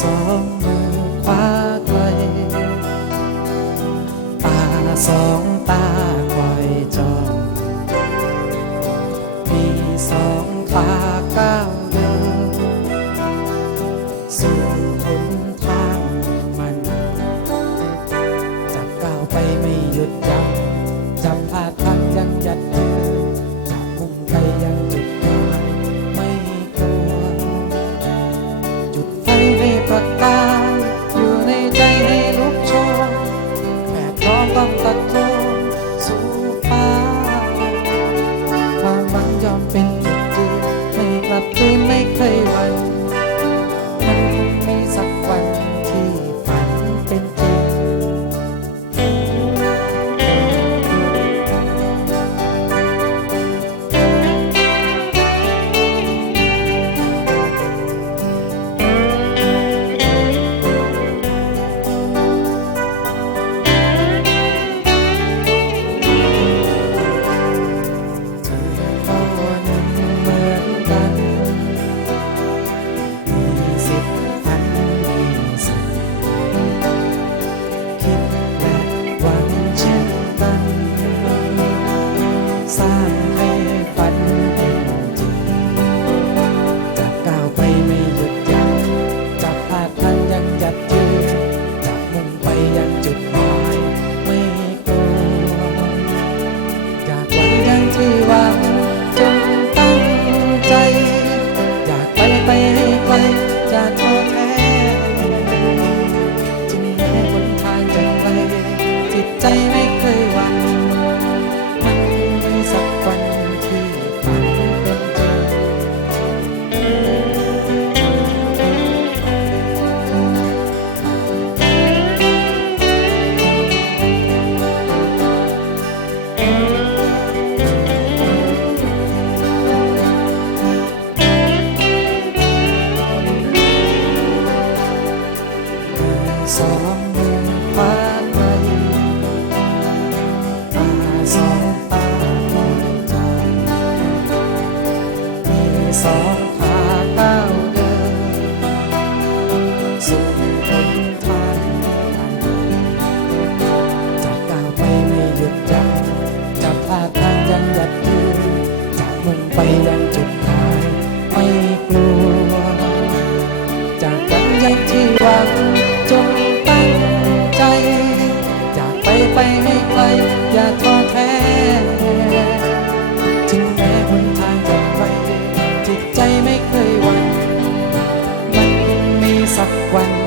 สองมือคว้าไกวตาสองตาคอยจองมีสองขาก้าวเดินสู่คน Chúc สองมือคว้าไปตาสองตาดวงใจมีสองขาก้าวเดินสู่ทนทางจากก้าวไปไม่หยุดยั้งจากพาทางยังหยัดยืนจากมุ่งไปยังจุดหมายไม่กลัวจากกันยังที่หวัง 关。